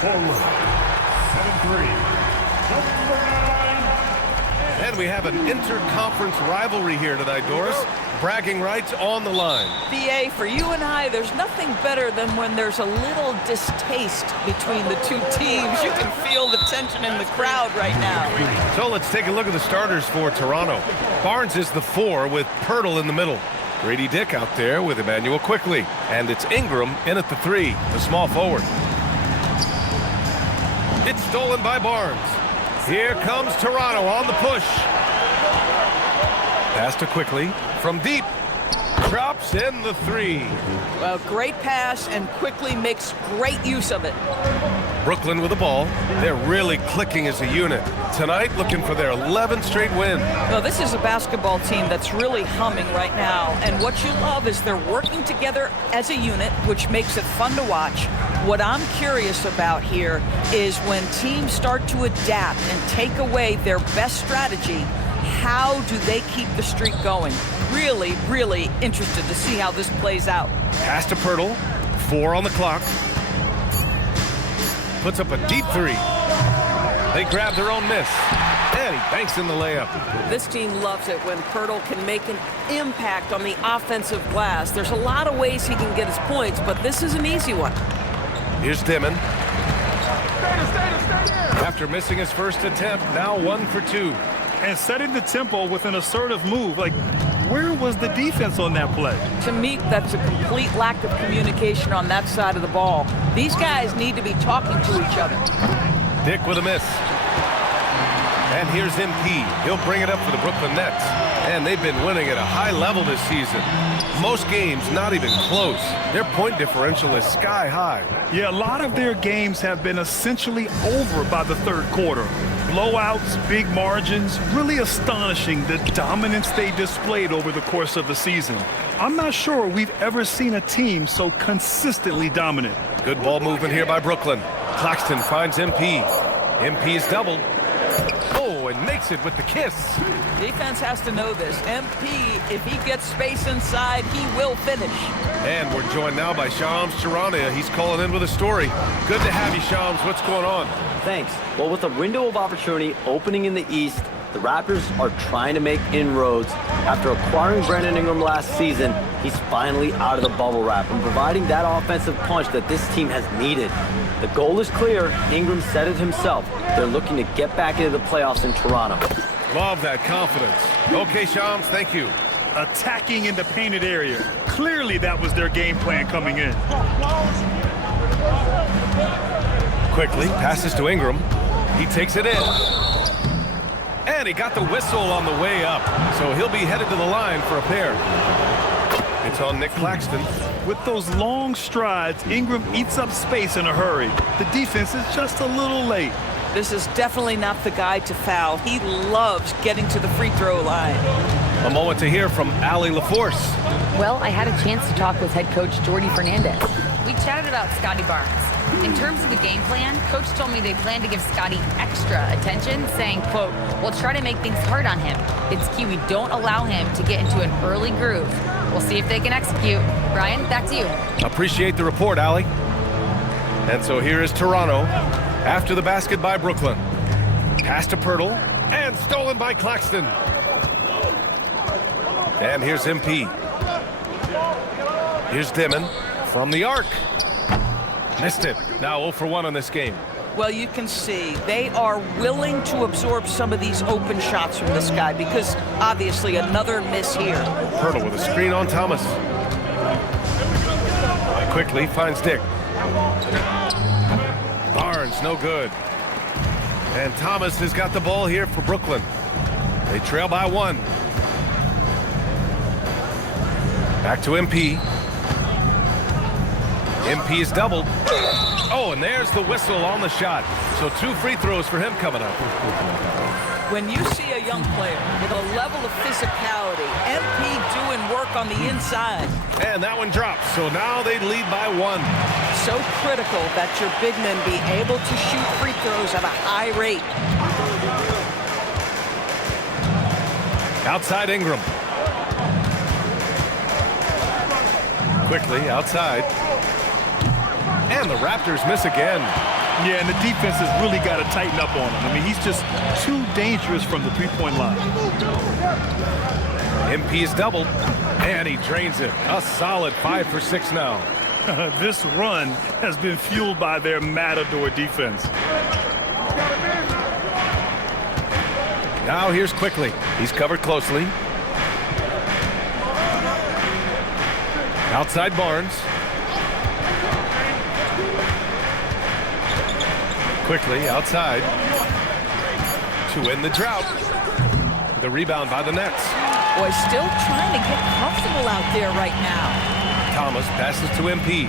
forward. 7-3. And we have an interconference rivalry here tonight, Doris. Bragging rights on the line. BA, for you and I, there's nothing better than when there's a little distaste between the two teams. You can feel the tension in the crowd right now. So let's take a look at the starters for Toronto. Barnes is the 4 with Pirtle in the middle. Grady Dick out there with Emmanuel Quickly. And it's Ingram in at the 3, the small forward. It's stolen by Barnes. Here comes Toronto on the push. Pass to Quickly from deep. Drops in the 3. Well, great pass and Quickly makes great use of it. Brooklyn with the ball. They're really clicking as a unit. Tonight, looking for their 11th straight win. Well, this is a basketball team that's really humming right now. And what you love is they're working together as a unit, which makes it fun to watch. What I'm curious about here is when teams start to adapt and take away their best strategy, how do they keep the streak going? Really, really interested to see how this plays out. Pass to Pirtle. 4 on the clock. Puts up a deep 3. They grab their own miss. And he banks in the layup. This team loves it when Pirtle can make an impact on the offensive glass. There's a lot of ways he can get his points, but this is an easy one. Here's Dimon. After missing his first attempt, now 1 for 2. And setting the tempo with an assertive move. Like, where was the defense on that play? To me, that's a complete lack of communication on that side of the ball. These guys need to be talking to each other. Dick with a miss. And here's MP. He'll bring it up for the Brooklyn Nets. And they've been winning at a high level this season. Most games not even close. Their point differential is sky high. Yeah, a lot of their games have been essentially over by the third quarter. Blowouts, big margins, really astonishing the dominance they displayed over the course of the season. I'm not sure we've ever seen a team so consistently dominant. Good ball movement here by Brooklyn. Claxton finds MP. MP's doubled. Oh, and makes it with the kiss. Defense has to know this. MP, if he gets space inside, he will finish. And we're joined now by Shams Charania. He's calling in with a story. Good to have you, Shams. What's going on? Thanks. Well, with a window of opportunity opening in the East, the Raptors are trying to make inroads. After acquiring Brandon Ingram last season, he's finally out of the bubble wrap and providing that offensive punch that this team has needed. The goal is clear. Ingram said it himself. They're looking to get back into the playoffs in Toronto. Love that confidence. Okay, Shams, thank you. Attacking in the painted area. Clearly that was their game plan coming in. Quickly passes to Ingram. He takes it in. And he got the whistle on the way up. So he'll be headed to the line for a pair. It's on Nick Claxton. With those long strides, Ingram eats up space in a hurry. The defense is just a little late. This is definitely not the guy to foul. He loves getting to the free throw line. A moment to hear from Allie LaForce. Well, I had a chance to talk with head coach Jordy Fernandez. We chatted about Scotty Barnes. In terms of the game plan, coach told me they plan to give Scotty extra attention, saying, quote, we'll try to make things hard on him. It's key we don't allow him to get into an early groove. We'll see if they can execute. Brian, back to you. Appreciate the report, Allie. And so here is Toronto after the basket by Brooklyn. Pass to Pirtle and stolen by Claxton. And here's MP. Here's Dimon from the arc. Missed it. Now 0 for 1 on this game. Well, you can see they are willing to absorb some of these open shots from this guy because obviously another miss here. Pirtle with a screen on Thomas. Quickly finds Dick. Barnes, no good. And Thomas has got the ball here for Brooklyn. They trail by 1. Back to MP. MP is doubled. Oh, and there's the whistle on the shot. So 2 free throws for him coming up. When you see a young player with a level of physicality, MP doing work on the inside. And that one drops. So now they lead by 1. So critical that your big men be able to shoot free throws at a high rate. Outside Ingram. Quickly outside. And the Raptors miss again. Yeah, and the defense has really got to tighten up on him. I mean, he's just too dangerous from the three-point line. MP is doubled, and he drains it. A solid 5 for 6 now. This run has been fueled by their matador defense. Now here's Quickly. He's covered closely. Outside Barnes. Quickly outside to end the drought. The rebound by the Nets. Boy, still trying to get comfortable out there right now. Thomas passes to MP.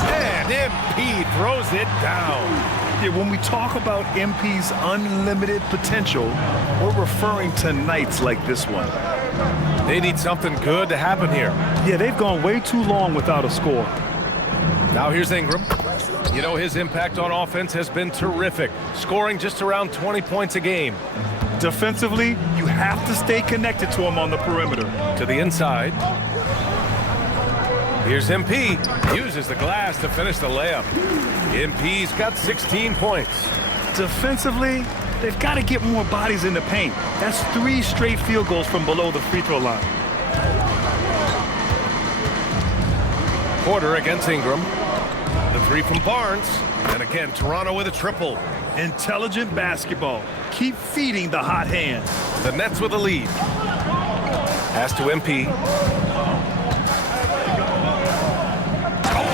And MP throws it down. Yeah, when we talk about MP's unlimited potential, we're referring to nights like this one. They need something good to happen here. Yeah, they've gone way too long without a score. Now here's Ingram. You know, his impact on offense has been terrific, scoring just around 20 points a game. Defensively, you have to stay connected to him on the perimeter. To the inside. Here's MP. Uses the glass to finish the layup. MP's got 16 points. Defensively, they've got to get more bodies in the paint. That's 3 straight field goals from below the free throw line. Porter against Ingram. The 3 from Barnes. And again, Toronto with a triple. Intelligent basketball. Keep feeding the hot hand. The Nets with a lead. Pass to MP.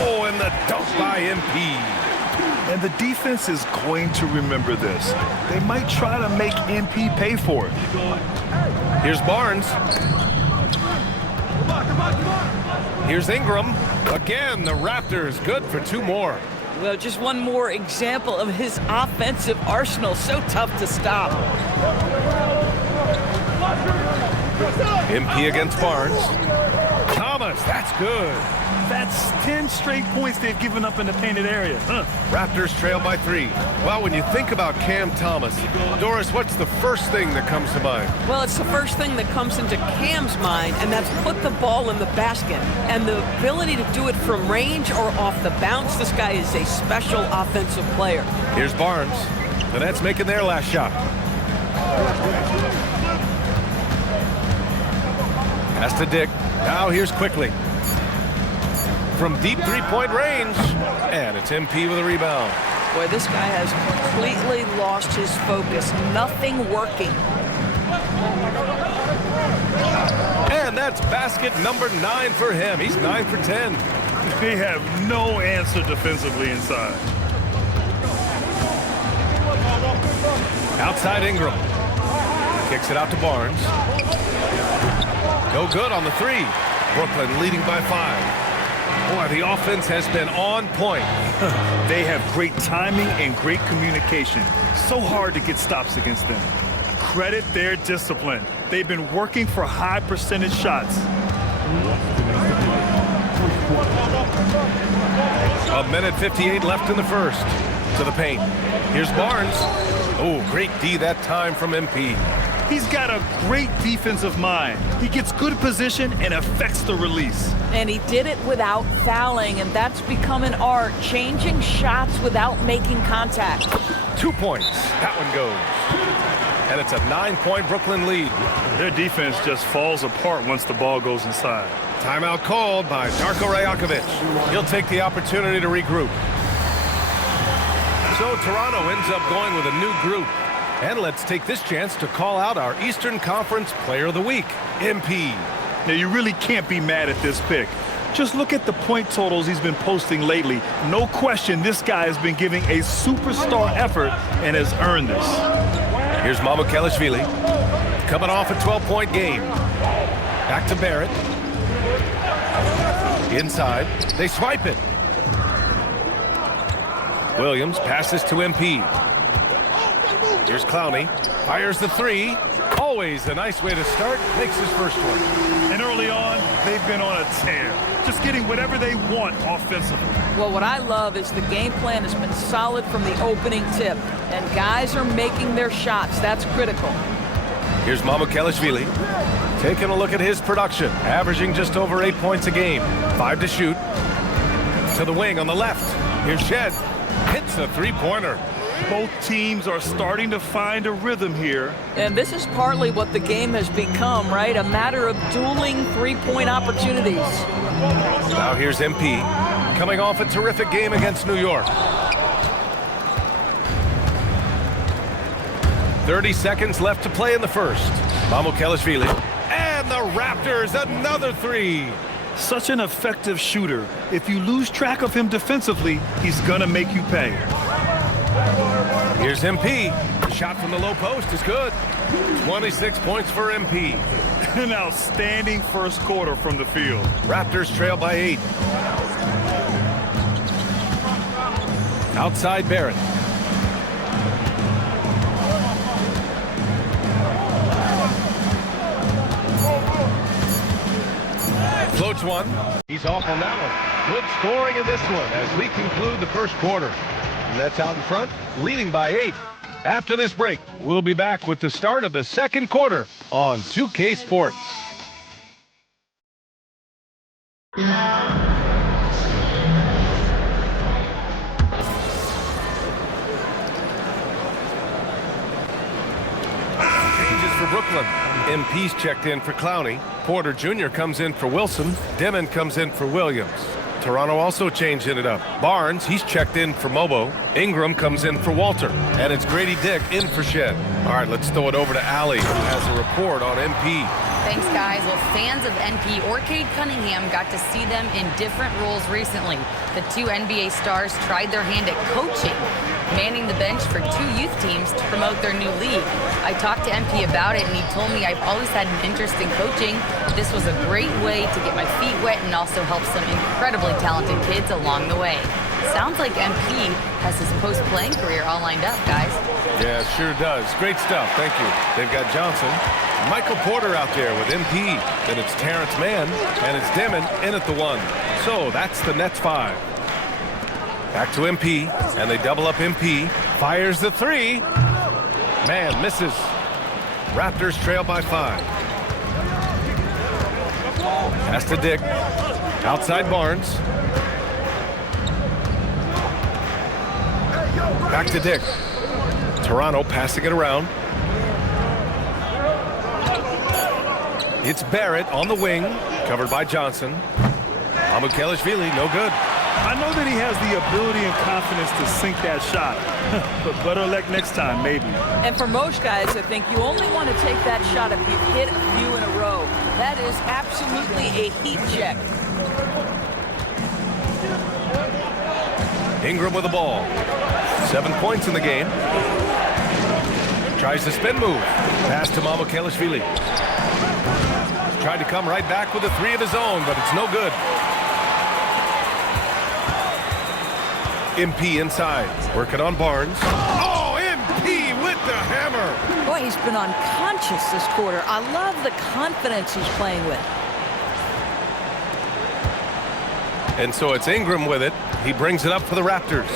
Oh, and the dunk by MP. And the defense is going to remember this. They might try to make MP pay for it. Here's Barnes. Here's Ingram. Again, the Raptors good for 2 more. Well, just one more example of his offensive arsenal. So tough to stop. MP against Barnes. Thomas, that's good. That's 10 straight points they've given up in the painted area. Raptors trail by 3. Well, when you think about Cam Thomas, Doris, what's the first thing that comes to mind? Well, it's the first thing that comes into Cam's mind, and that's put the ball in the basket. And the ability to do it from range or off the bounce, this guy is a special offensive player. Here's Barnes. The Nets making their last shot. Pass to Dick. Now here's Quickly. From deep three-point range. And it's MP with a rebound. Boy, this guy has completely lost his focus. Nothing working. And that's basket number 9 for him. He's 9 for 10. They have no answer defensively inside. Outside Ingram. Kicks it out to Barnes. No good on the 3. Brooklyn leading by 5. Boy, the offense has been on point. They have great timing and great communication. So hard to get stops against them. Credit their discipline. They've been working for high percentage shots. A minute 58 left in the first. To the paint. Here's Barnes. Oh, great D that time from MP. He's got a great defensive mind. He gets good position and affects the release. And he did it without fouling, and that's become an art, changing shots without making contact. 2 points. That one goes. And it's a 9-point Brooklyn lead. Their defense just falls apart once the ball goes inside. Timeout called by Darko Rajakovic. He'll take the opportunity to regroup. So Toronto ends up going with a new group. And let's take this chance to call out our Eastern Conference Player of the Week, MP. Now, you really can't be mad at this pick. Just look at the point totals he's been posting lately. No question, this guy has been giving a superstar effort and has earned this. Here's Mamukelashvili, coming off a 12-point game. Back to Barrett. Inside, they swipe it. Williams passes to MP. Here's Clowney, fires the 3. Always a nice way to start, makes his first one. And early on, they've been on a tear, just getting whatever they want offensively. Well, what I love is the game plan has been solid from the opening tip, and guys are making their shots. That's critical. Here's Mamukelashvili, taking a look at his production, averaging just over 8 points a game, 5 to shoot. To the wing on the left. Here's Shed. Hits a three-pointer. Both teams are starting to find a rhythm here. And this is partly what the game has become, right? A matter of dueling three-point opportunities. Now here's MP, coming off a terrific game against New York. 30 seconds left to play in the first. Mamukelashvili. And the Raptors, another three. Such an effective shooter. If you lose track of him defensively, he's gonna make you pay. Here's MP. The shot from the low post is good. 26 points for MP. An outstanding first quarter from the field. Raptors trail by 8. Outside Barrett. Floats one. He's off on that one. Good scoring in this one as we conclude the first quarter. And that's out in front, leading by 8. After this break, we'll be back with the start of the second quarter on 2K Sports. Changes for Brooklyn. MP's checked in for Clowney. Porter Jr. comes in for Wilson. Demon comes in for Williams. Toronto also changing it up. Barnes, he's checked in for Mobo. Ingram comes in for Walter. And it's Grady Dick in for Shed. All right, let's throw it over to Allie, who has a report on MP. Thanks, guys. Well, fans of NP or Cade Cunningham got to see them in different roles recently. The two NBA stars tried their hand at coaching, manning the bench for two youth teams to promote their new league. I talked to MP about it, and he told me I've always had an interest in coaching. This was a great way to get my feet wet and also help some incredibly talented kids along the way. Sounds like MP has his post-playing career all lined up, guys. Yeah, sure does. Great stuff. Thank you. They've got Johnson, Michael Porter out there with MP. Then it's Terrence Mann, and it's Demon in at the 1. So that's the Nets 5. Back to MP, and they double up MP. Fires the 3. Man misses. Raptors trail by 5. Pass to Dick. Outside Barnes. Back to Dick. Toronto passing it around. It's Barrett on the wing, covered by Johnson. Mamukelashvili, no good. I know that he has the ability and confidence to sink that shot, but better luck next time, maybe. And for most guys, I think you only want to take that shot if you've hit a few in a row. That is absolutely a heat check. Ingram with the ball. 7 points in the game. Tries the spin move. Pass to Mamukelashvili. Tried to come right back with a 3 of his own, but it's no good. MP inside. Working on Barnes. Oh, MP with the hammer. Boy, he's been unconscious this quarter. I love the confidence he's playing with. And so it's Ingram with it. He brings it up for the Raptors.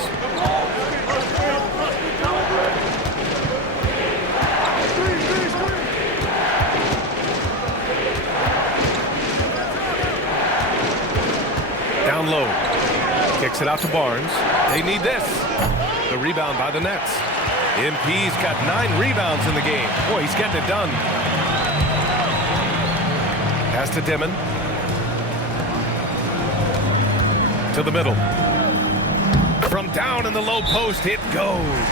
Down low. Kicks it out to Barnes. They need this. The rebound by the Nets. MP's got 9 rebounds in the game. Boy, he's getting it done. Pass to Demon. To the middle. From down in the low post, it goes.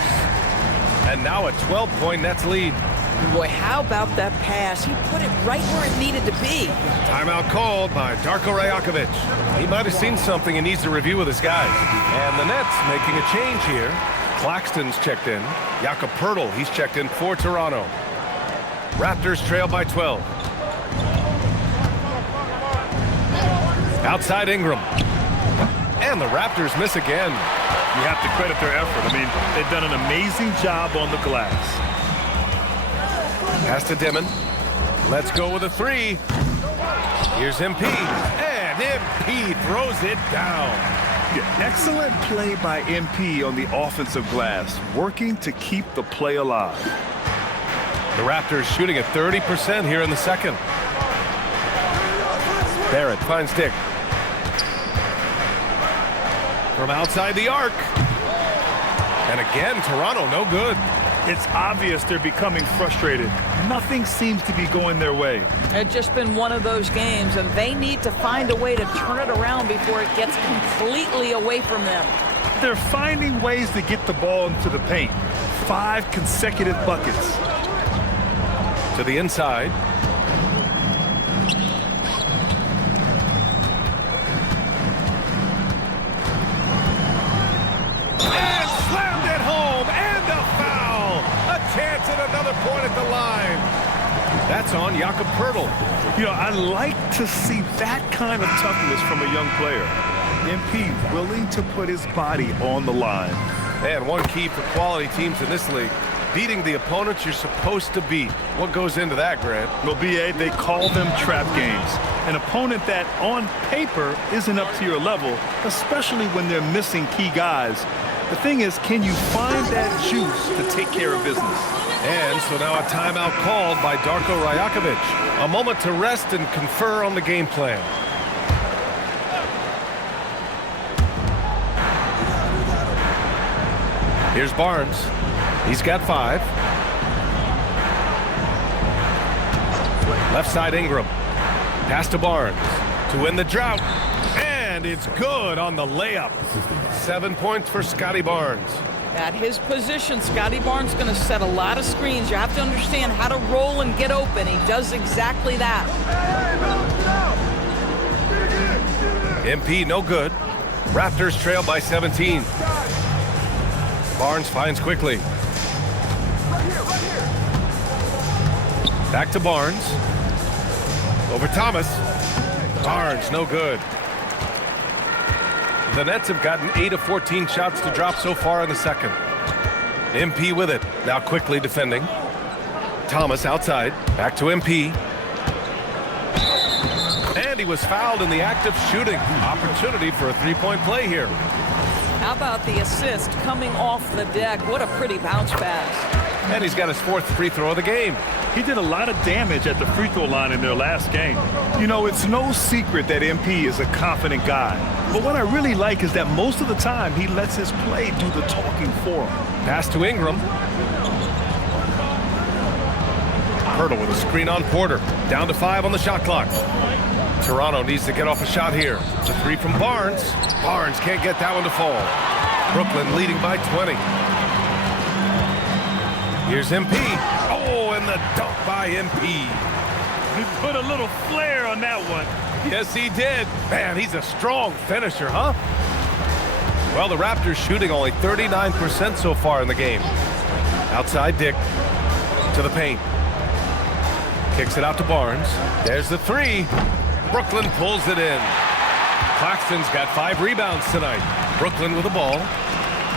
And now a 12-point Nets lead. Boy, how about that pass? He put it right where it needed to be. Timeout called by Darko Rajakovic. He might have seen something and needs to review with his guys. And the Nets making a change here. Claxton's checked in. Jakob Poeltl, he's checked in for Toronto. Raptors trail by 12. Outside Ingram. And the Raptors miss again. You have to credit their effort. I mean, they've done an amazing job on the glass. Pass to Demon. Let's go with a 3. Here's MP. And MP throws it down. Yeah, excellent play by MP on the offensive glass, working to keep the play alive. The Raptors shooting at 30% here in the second. Barrett finds Dick. from outside the arc. And again, Toronto, no good. It's obvious they're becoming frustrated. Nothing seems to be going their way. It's just been one of those games, and they need to find a way to turn it around before it gets completely away from them. They're finding ways to get the ball into the paint. 5 consecutive buckets. To the inside. And slammed it home, and a foul. A chance at another point at the line. That's on Jakob Poeltl. You know, I like to see that kind of toughness from a young player. MP willing to put his body on the line. And one key for quality teams in this league, beating the opponents you're supposed to beat. What goes into that, Grant? Well, BA, they call them trap games. An opponent that, on paper, isn't up to your level, especially when they're missing key guys. The thing is, can you find that juice to take care of business? And so now a timeout called by Darko Rajakovic. A moment to rest and confer on the game plan. Here's Barnes. He's got 5. Left side Ingram. Pass to Barnes to win the drought. And it's good on the layup. 7 points for Scotty Barnes. At his position, Scotty Barnes going to set a lot of screens. You have to understand how to roll and get open. He does exactly that. MP no good. Raptors trail by 17. Barnes finds quickly. Back to Barnes. Over Thomas. Barnes, no good. The Nets have gotten 8 of 14 shots to drop so far in the second. MP with it. Now quickly defending. Thomas outside. Back to MP. And he was fouled in the act of shooting. Opportunity for a three-point play here. How about the assist coming off the deck? What a pretty bounce pass. And he's got his 4th free throw of the game. He did a lot of damage at the free throw line in their last game. You know, it's no secret that MP is a confident guy. But what I really like is that most of the time he lets his play do the talking for him. Pass to Ingram. Poeltl with a screen on Porter. Down to 5 on the shot clock. Toronto needs to get off a shot here. The 3 from Barnes. Barnes can't get that one to fall. Brooklyn leading by 20. Here's MP. Oh, and the dunk by MP. He put a little flair on that one. Yes, he did. Man, he's a strong finisher, huh? Well, the Raptors shooting only 39% so far in the game. Outside Dick to the paint. Kicks it out to Barnes. There's the 3. Brooklyn pulls it in. Claxton's got 5 rebounds tonight. Brooklyn with the ball.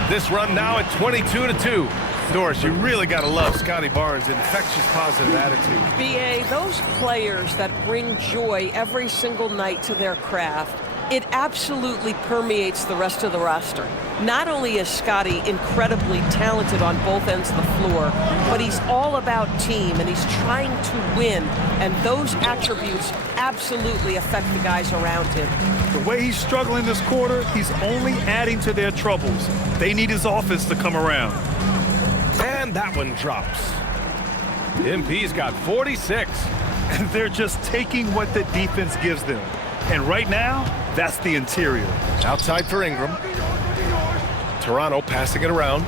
This run now at 22-2. Doris, you really got to love Scotty Barnes' infectious positive attitude. BA, those players that bring joy every single night to their craft, it absolutely permeates the rest of the roster. Not only is Scotty incredibly talented on both ends of the floor, but he's all about team, and he's trying to win, and those attributes absolutely affect the guys around him. The way he's struggling this quarter, he's only adding to their troubles. They need his offense to come around. And that one drops. MP's got 46. And they're just taking what the defense gives them. And right now, that's the interior. Outside for Ingram. Toronto passing it around.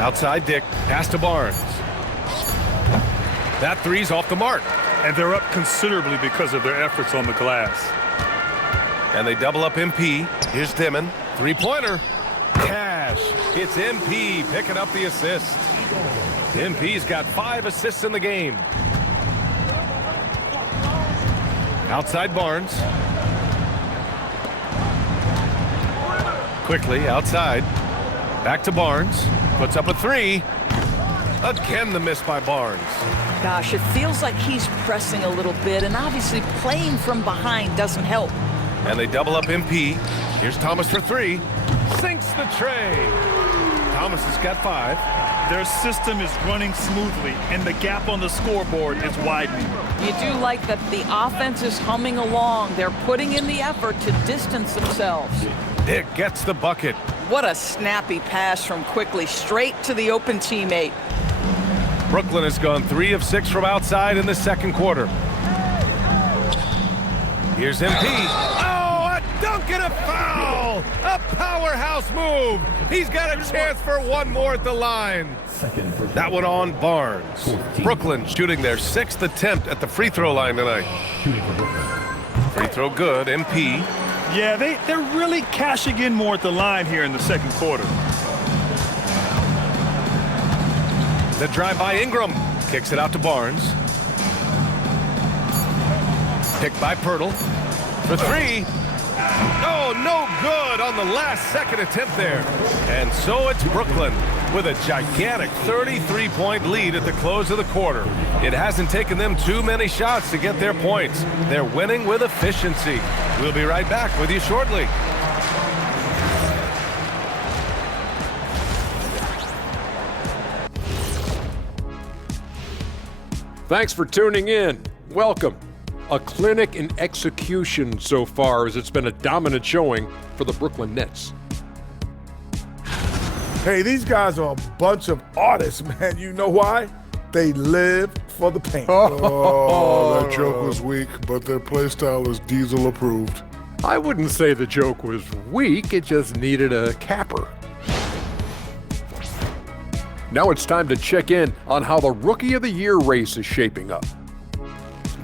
Outside Dick. Pass to Barnes. That 3's off the mark. And they're up considerably because of their efforts on the glass. And they double up MP. Here's Dimon. 3-pointer. Cash. It's MP picking up the assist. MP's got 5 assists in the game. Outside Barnes. Quickly outside. Back to Barnes. Puts up a 3. Again the miss by Barnes. Gosh, it feels like he's pressing a little bit, and obviously playing from behind doesn't help. And they double up MP. Here's Thomas for 3. Sinks the tray. Thomas has got 5. Their system is running smoothly, and the gap on the scoreboard is widening. You do like that the offense is humming along. They're putting in the effort to distance themselves. Dick gets the bucket. What a snappy pass from Quickly straight to the open teammate. Brooklyn has gone 3 of 6 from outside in the second quarter. Here's MP. Oh, a dunk and a foul! A powerhouse move. He's got a chance for one more at the line. That one on Barnes. Brooklyn shooting their 6th attempt at the free throw line tonight. Free throw good, MP. Yeah, they're really cashing in more at the line here in the second quarter. The drive by Ingram. Kicks it out to Barnes. Picked by Pirtle. For 3. Oh, no good on the last second attempt there. And so it's Brooklyn with a gigantic 33-point lead at the close of the quarter. It hasn't taken them too many shots to get their points. They're winning with efficiency. We'll be right back with you shortly. Thanks for tuning in. Welcome. A clinic in execution so far, as it's been a dominant showing for the Brooklyn Nets. Hey, these guys are a bunch of artists, man. You know why? They live for the paint. Oh, that joke was weak, but their play style is Diesel approved. I wouldn't say the joke was weak, it just needed a capper. Now it's time to check in on how the Rookie of the Year race is shaping up.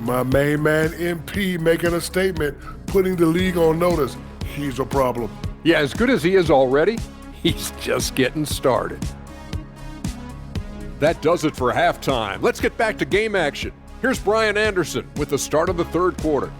My main man, MP, making a statement, putting the league on notice. He's a problem. Yeah, as good as he is already, he's just getting started. That does it for halftime. Let's get back to game action. Here's Brian Anderson with the start of the third quarter.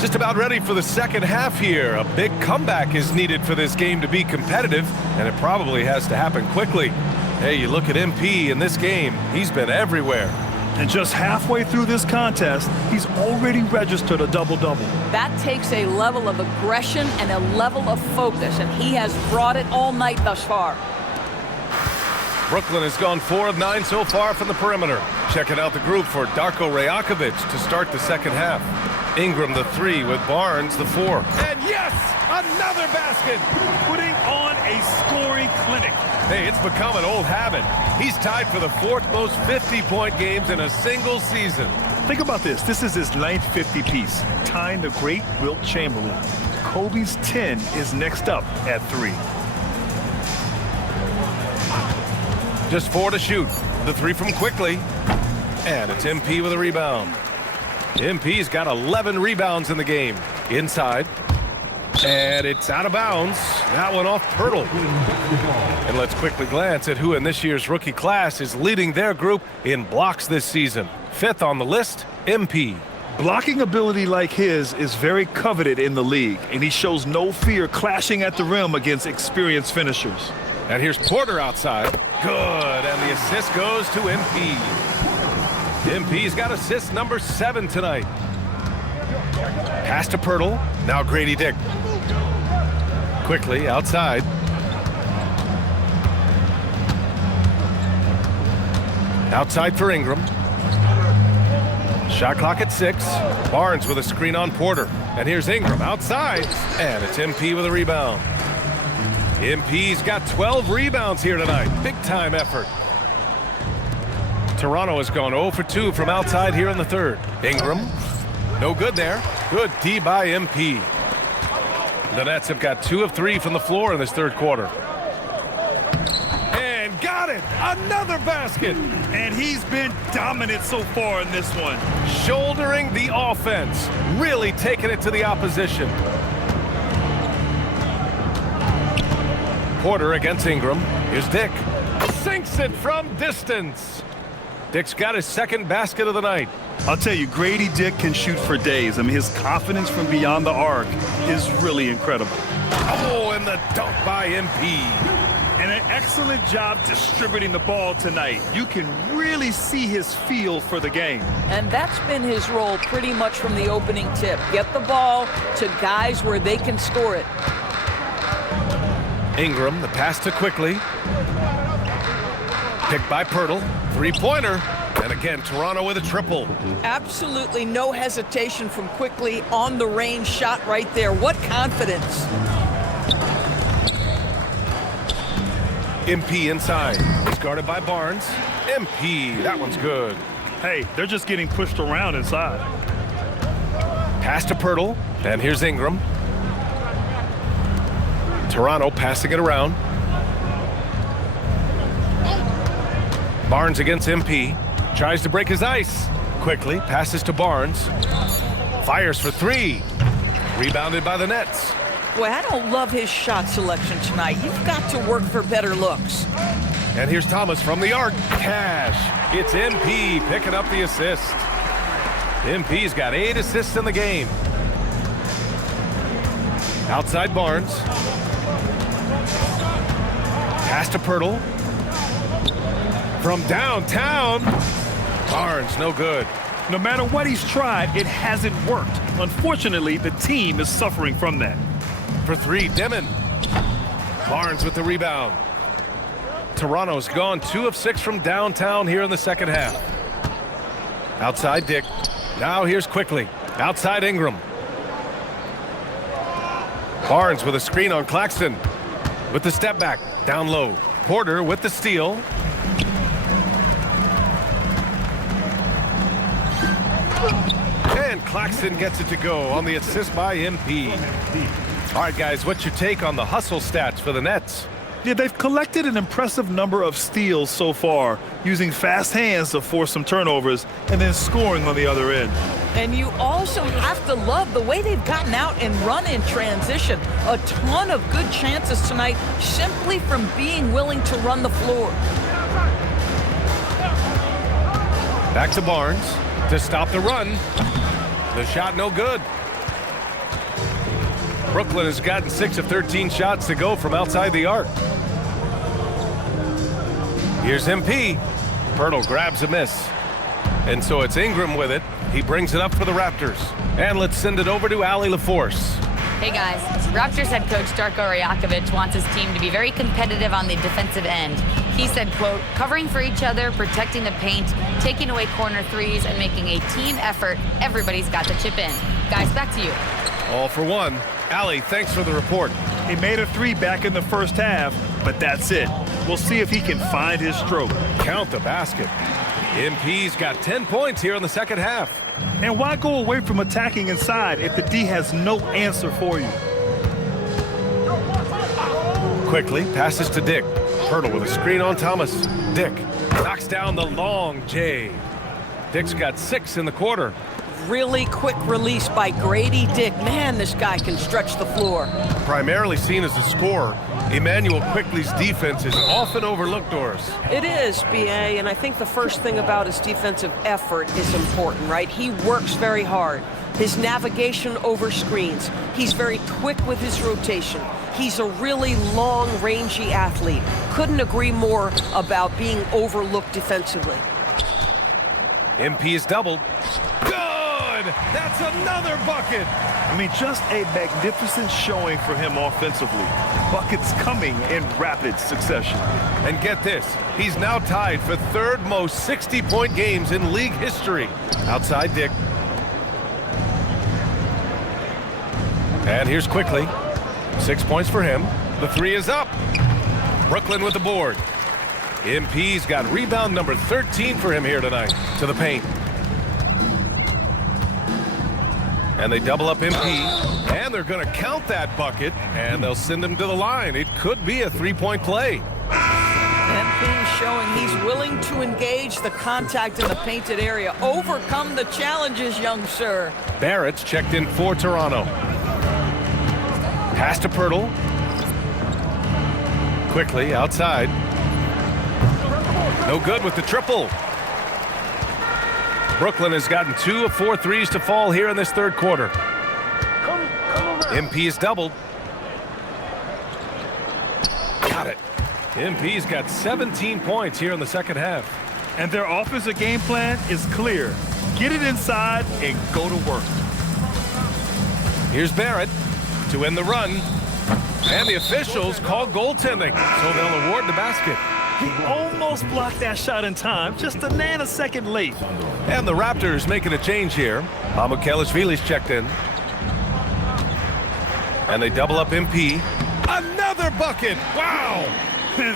Just about ready for the second half here. A big comeback is needed for this game to be competitive, and it probably has to happen quickly. Hey, you look at MP in this game, he's been everywhere. And just halfway through this contest, he's already registered a double-double. That takes a level of aggression and a level of focus, and he has brought it all night thus far. Brooklyn has gone 4 of 9 so far from the perimeter. Checking out the group for Darko Rajakovic to start the second half. Ingram the 3 with Barnes the 4. And yes, another basket! Putting on a scoring clinic. Hey, it's become an old habit. He's tied for the 4th most 50-point games in a single season. Think about this. This is his 9th 50-piece, tying the great Wilt Chamberlain. Kobe's 10 is next up at 3. Just 4 to shoot. The 3 from Quickly. And it's MP with a rebound. MP's got 11 rebounds in the game. Inside. And it's out of bounds. That one off Pirtle. And let's quickly glance at who in this year's rookie class is leading their group in blocks this season. 5th on the list, MP. Blocking ability like his is very coveted in the league, and he shows no fear clashing at the rim against experienced finishers. And here's Porter outside. Good, and the assist goes to MP. MP's got assist number 7 tonight. Pass to Pirtle. Now Grady Dick. Quickly outside. Outside for Ingram. Shot clock at 6. Barnes with a screen on Porter. And here's Ingram outside. And it's MP with a rebound. MP's got 12 rebounds here tonight. Big time effort. Toronto has gone 0 for 2 from outside here in the third. Ingram, no good there. Good D by MP. The Nets have got 2 of 3 from the floor in this third quarter. And got it! Another basket! And he's been dominant so far in this one. Shouldering the offense. Really taking it to the opposition. Porter against Ingram. Here's Dick. Sinks it from distance. Dick's got his 2nd basket of the night. I'll tell you, Grady Dick can shoot for days. I mean, his confidence from beyond the arc is really incredible. Oh, and the dunk by MP. And an excellent job distributing the ball tonight. You can really see his feel for the game. And that's been his role pretty much from the opening tip. Get the ball to guys where they can score it. Ingram, the pass to Quickly. Picked by Pirtle. Three-pointer. And again, Toronto with a triple. Absolutely no hesitation from Quickly on the range shot right there. What confidence. MP inside. He's guarded by Barnes. MP, that one's good. Hey, they're just getting pushed around inside. Pass to Pirtle. And here's Ingram. Toronto passing it around. Barnes against MP. Tries to break his ice. Quickly passes to Barnes. Fires for three. Rebounded by the Nets. Boy, I don't love his shot selection tonight. You've got to work for better looks. And here's Thomas from the arc. Cash. It's MP picking up the assist. MP's got 8 assists in the game. Outside Barnes. Pass to Pirtle. From downtown. Barnes, no good. No matter what he's tried, it hasn't worked. Unfortunately, the team is suffering from that. For three, Demon. Barnes with the rebound. Toronto's gone 2 of 6 from downtown here in the second half. Outside Dick. Now here's Quickly. Outside Ingram. Barnes with a screen on Claxton. With the step back. Down low. Porter with the steal. And Claxton gets it to go on the assist by MP. All right, guys, what's your take on the hustle stats for the Nets? Yeah, they've collected an impressive number of steals so far, using fast hands to force some turnovers and then scoring on the other end. And you also have to love the way they've gotten out and run in transition. A ton of good chances tonight simply from being willing to run the floor. Back to Barnes to stop the run. The shot no good. Brooklyn has gotten 6 of 13 shots to go from outside the arc. Here's MP. Pirtle grabs a miss. And so it's Ingram with it. He brings it up for the Raptors. And let's send it over to Allie LaForce. Hey guys, Raptors head coach Darko Rajakovic wants his team to be very competitive on the defensive end. He said, quote, covering for each other, protecting the paint, taking away corner threes, and making a team effort. Everybody's got to chip in. Guys, back to you. All for one. Allie, thanks for the report. He made a 3 back in the first half, but that's it. We'll see if he can find his stroke. Count the basket. MP's got 10 points here in the second half. And why go away from attacking inside if the D has no answer for you? Quickly passes to Dick. Pirtle with a screen on Thomas. Dick knocks down the long J. Dick's got 6 in the quarter. Really quick release by Grady Dick. Man, this guy can stretch the floor. Primarily seen as a scorer, Emmanuel Quickly's defense is often overlooked, Doris. It is, B.A., and I think the first thing about his defensive effort is important, right? He works very hard. His navigation over screens. He's very quick with his rotation. He's a really long, rangy athlete. Couldn't agree more about being overlooked defensively. MP is doubled. Good! That's another bucket! I mean, just a magnificent showing for him offensively. Buckets coming in rapid succession. And get this, he's now tied for 3rd most 60-point games in league history. Outside Dick. And here's Quickly. 6 points for him. The 3 is up. Brooklyn with the board. MP's got rebound number 13 for him here tonight. To the paint. And they double up MP. And they're going to count that bucket. And they'll send him to the line. It could be a 3-point play. MP showing he's willing to engage the contact in the painted area. Overcome the challenges, young sir. Barrett's checked in for Toronto. Pass to Pirtle. Quickly outside. No good with the triple. Brooklyn has gotten 2 of 4 threes to fall here in this 3rd quarter. MP is doubled. Got it. MP's got 17 points here in the second half. And their offensive game plan is clear. Get it inside and go to work. Here's Barrett to end the run. And the officials call goaltending, so they'll award the basket. He almost blocked that shot in time, just a nanosecond late. And the Raptors making a change here. Mamukelashvili's checked in. And they double up MP. Another bucket! Wow!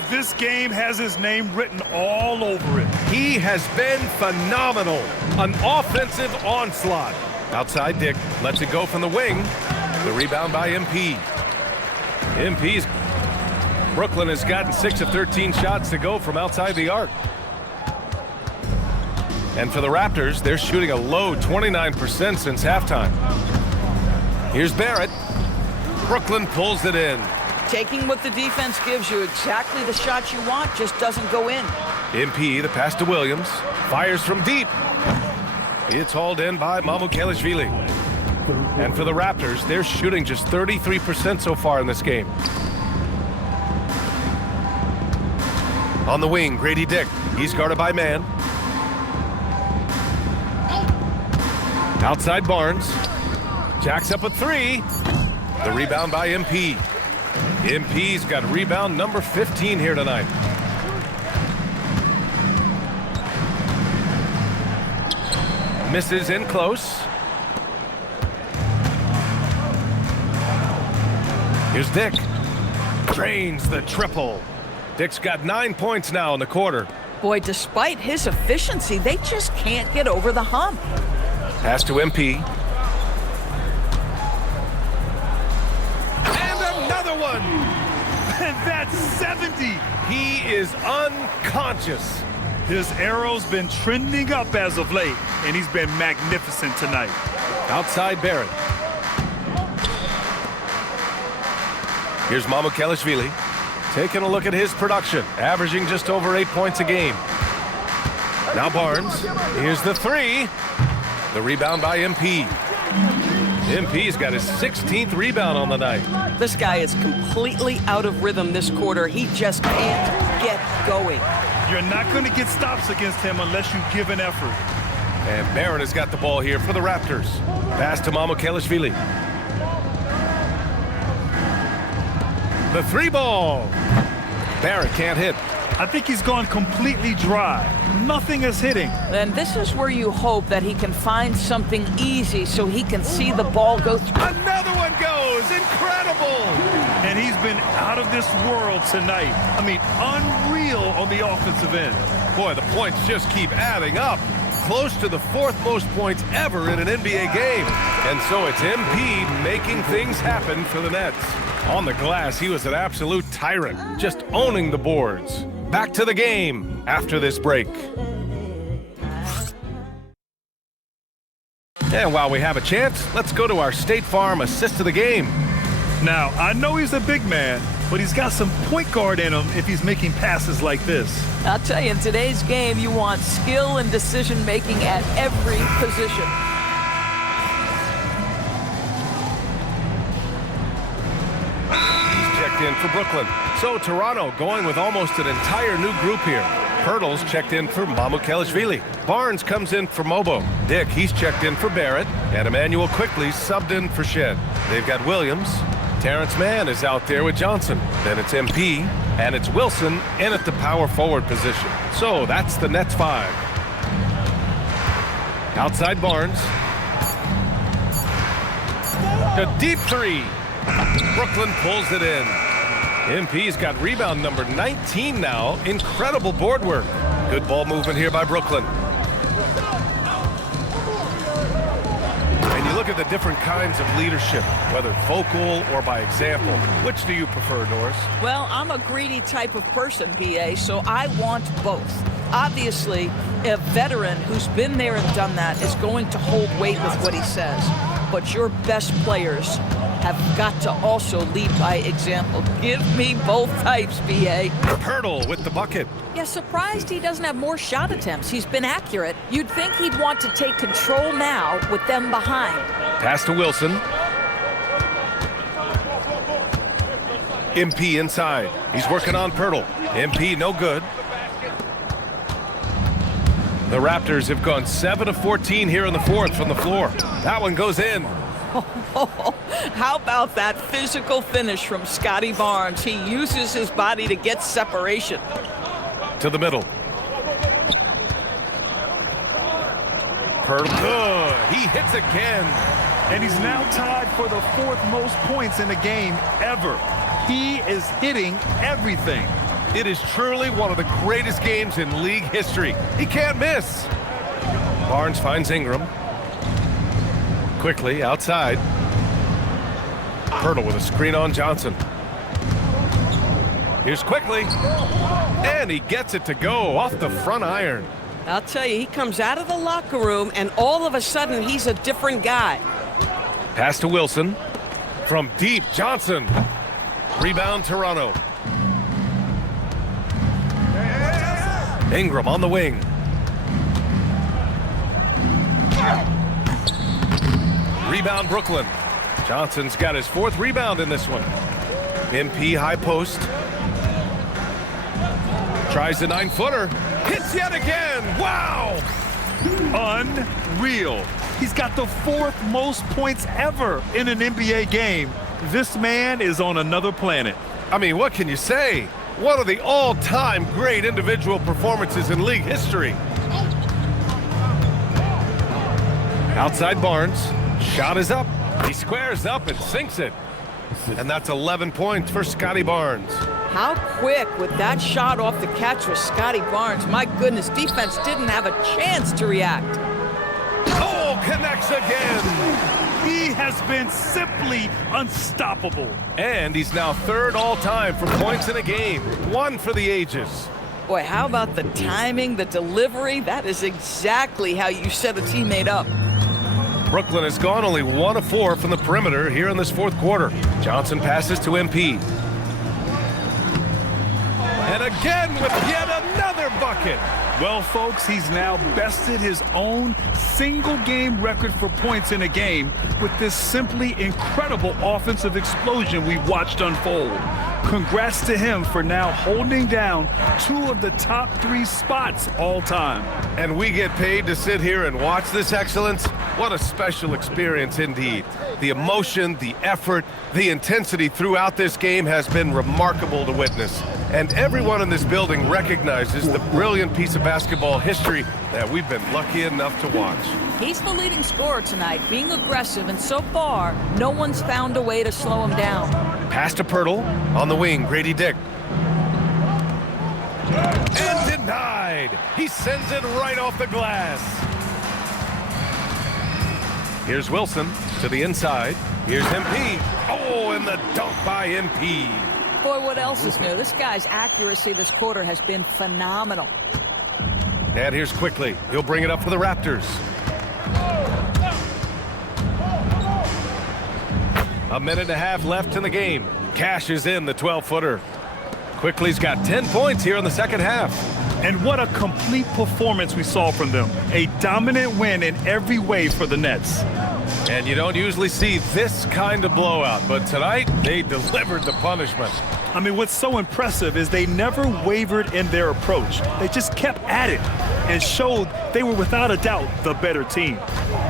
This game has his name written all over it. He has been phenomenal. An offensive onslaught. Outside Dick lets it go from the wing. The rebound by MP. MP's Brooklyn has gotten 6 of 13 shots to go from outside the arc. And for the Raptors, they're shooting a low 29% since halftime. Here's Barrett. Brooklyn pulls it in. Taking what the defense gives you, exactly the shot you want, just doesn't go in. MP, the pass to Williams, fires from deep. It's hauled in by Mamukelashvili. And for the Raptors, they're shooting just 33% so far in this game. On the wing, Grady Dick. He's guarded by man. Outside Barnes. Jacks up a 3. The rebound by MP. MP's got rebound number 15 here tonight. Misses in close. Here's Dick. Drains the triple. Dick's got 9 points now in the quarter. Boy, despite his efficiency, they just can't get over the hump. Pass to MP. And another one! And that's 70. He is unconscious. His arrow's been trending up as of late, and he's been magnificent tonight. Outside Barrett. Here's Mamukelashvili. Taking a look at his production, averaging just over 8 points a game. Now Barnes. Here's the 3. The rebound by MP. MP's got his 16th rebound on the night. This guy is completely out of rhythm this quarter. He just can't get going. You're not going to get stops against him unless you give an effort. And Barrett has got the ball here for the Raptors. Pass to Mamukelashvili. The 3 ball. Barrett can't hit. I think he's gone completely dry. Nothing is hitting. And this is where you hope that he can find something easy so he can see the ball go through. Another one goes. Incredible. And he's been out of this world tonight. I mean, unreal on the offensive end. Boy, the points just keep adding up. Close to the 4th most points ever in an NBA game. And so it's MP making things happen for the Nets. On the glass, he was an absolute tyrant, just owning the boards. Back to the game after this break. And while we have a chance, let's go to our State Farm assist of the game. Now, I know he's a big man, but he's got some point guard in him if he's making passes like this. I'll tell you, in today's game, you want skill and decision-making at every position. He's checked in for Brooklyn. So Toronto going with almost an entire new group here. Pirtle's checked in for Mamukelashvili. Barnes comes in for Mobo. Dick, he's checked in for Barrett. And Emmanuel Quickly subbed in for Shed. They've got Williams. Terrence Mann is out there with Johnson. Then it's MP. And it's Wilson in at the power forward position. So that's the Nets 5. Outside Barnes. A deep 3. Brooklyn pulls it in. MP's got rebound number 19 now. Incredible board work. Good ball movement here by Brooklyn. And you look at the different kinds of leadership, whether vocal or by example. Which do you prefer, Doris? Well, I'm a greedy type of person, BA, so I want both. Obviously, a veteran who's been there and done that is going to hold weight with what he says. But your best players have got to also lead by example. Give me both types, BA. Pirtle with the bucket. Yeah, surprised he doesn't have more shot attempts. He's been accurate. You'd think he'd want to take control now with them behind. Pass to Wilson. MP inside. He's working on Pirtle. MP no good. The Raptors have gone 7 of 14 here in the fourth from the floor. That one goes in. How about that physical finish from Scotty Barnes? He uses his body to get separation. To the middle. Good. He hits again. And he's now tied for the 4th most points in a game ever. He is hitting everything. It is truly one of the greatest games in league history. He can't miss. Barnes finds Ingram. Quickly outside. Pirtle with a screen on Johnson. Here's Quickly. And he gets it to go off the front iron. I'll tell you, he comes out of the locker room, and all of a sudden, he's a different guy. Pass to Wilson. From deep, Johnson. Rebound, Toronto. Ingram on the wing. Rebound, Brooklyn. Johnson's got his 4th rebound in this one. MP high post. Tries the 9-footer. Hits yet again. Wow! Unreal. He's got the 4th most points ever in an NBA game. This man is on another planet. I mean, what can you say? One of the all-time great individual performances in league history. Outside Barnes. Shot is up. He squares up and sinks it. And that's 11 points for Scotty Barnes. How quick with that shot off the catch was Scotty Barnes. My goodness, defense didn't have a chance to react. Oh, connects again. He has been simply unstoppable. And he's now 3rd all-time for points in a game. 1 for the ages. Boy, how about the timing, the delivery? That is exactly how you set a teammate up. Brooklyn has gone only 1 of 4 from the perimeter here in this 4th quarter. Johnson passes to MP. And again with yet another bucket. Well, folks, he's now bested his own single-game record for points in a game with this simply incredible offensive explosion we watched unfold. Congrats to him for now holding down 2 of the top 3 spots all time. And we get paid to sit here and watch this excellence? What a special experience indeed. The emotion, the effort, the intensity throughout this game has been remarkable to witness. And everyone in this building recognizes the brilliant piece of basketball history that we've been lucky enough to watch. He's the leading scorer tonight, being aggressive, and so far, no one's found a way to slow him down. Pass to Pirtle. On the wing, Grady Dick. And denied. He sends it right off the glass. Here's Wilson to the inside. Here's MP. Oh, and the dunk by MP. Boy, what else is new? This guy's accuracy this quarter has been phenomenal. And here's Quickly. He'll bring it up for the Raptors. A minute and a half left in the game. Cashes in the 12-footer. Quickly's got 10 points here in the second half. And what a complete performance we saw from them. A dominant win in every way for the Nets. And you don't usually see this kind of blowout, but tonight they delivered the punishment. I mean, what's so impressive is they never wavered in their approach. They just kept at it and showed they were without a doubt the better team.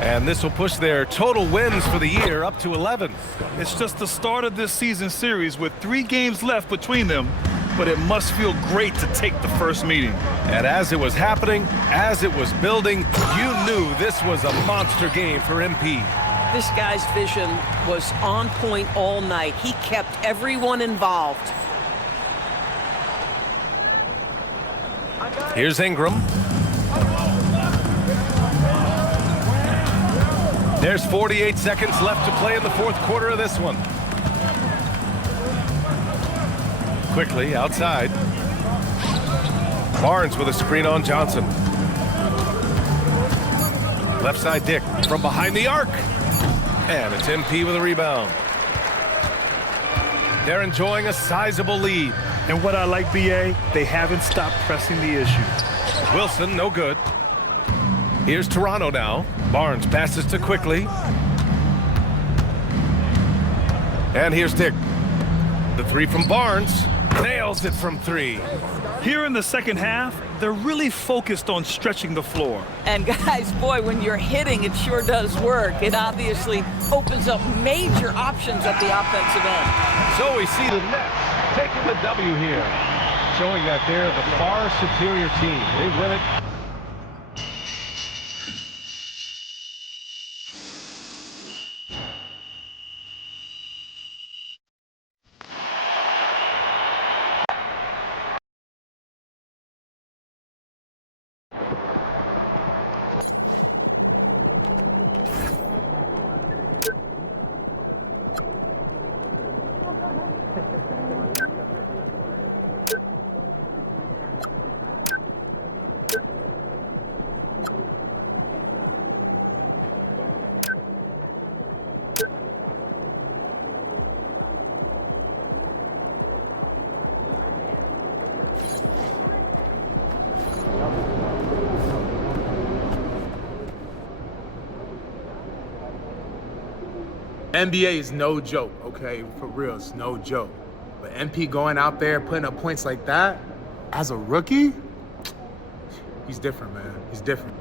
And this will push their total wins for the year up to 11. It's just the start of this season series with 3 games left between them, but it must feel great to take the first meeting. And as it was happening, as it was building, you knew this was a monster game for MP. This guy's vision was on point all night. He kept everyone involved. Here's Ingram. There's 48 seconds left to play in the 4th quarter of this one. Quickly outside. Barnes with a screen on Johnson. Left side Dick from behind the arc. And it's MP with a rebound. They're enjoying a sizable lead. And what I like, BA, they haven't stopped pressing the issue. Wilson, no good. Here's Toronto now. Barnes passes to Quickly. And here's Dick. The 3 from Barnes. Nails it from 3. Here in the second half, they're really focused on stretching the floor. And guys, boy, when you're hitting, it sure does work. It obviously opens up major options at the offensive end. So we see the Nets taking the W here. Showing that they're the far superior team. They win it. NBA is no joke, okay? For real, it's no joke. But MP going out there, putting up points like that, as a rookie, he's different, man. He's different.